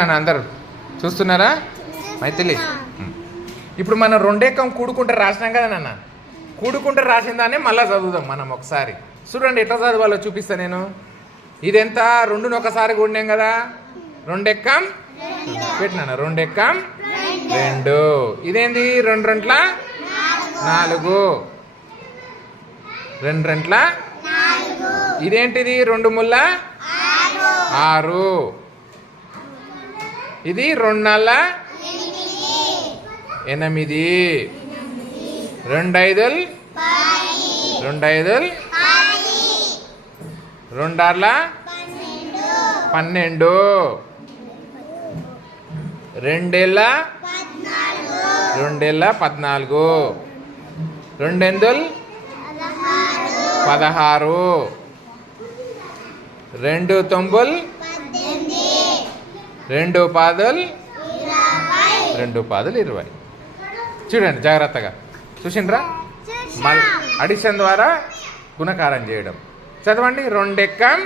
అందరు చూస్తున్నారా మైథిలి? ఇప్పుడు మనం రెండెక్కం కూడుకుంటే రాసినాం కదా నాన్న. కూడుకుంటే రాసిన దాన్ని మళ్ళీ చదువుదాం మనం ఒకసారి. చూడండి ఎట్లా చదవాలో చూపిస్తా నేను. ఇదెంత? రెండుని ఒకసారి కూడినాం కదా. రెండెక్కం పెట్టినా, రెండెక్కం రెండు. ఇదేంది? రెండు రెంట్ల నాలుగు, రెండు రెంట్ల. ఇదేంటిది? రెండు ముళ్ళ ఆరు. ఇది రెండు నాళ్ళ ఎనిమిది. రెండు ఐదులు రెండు ఐదులు రెండార్ల 12. రెండేళ్ళ 14. రెండెందులు 16. రెండు తొంబులు రెండు పాదులు 20. చూడండి జాగ్రత్తగా. చూసిండ్రా? మళ్ళీ అడిషన్ ద్వారా గుణకారం చేయడం. చదవండి. రెండెక్కం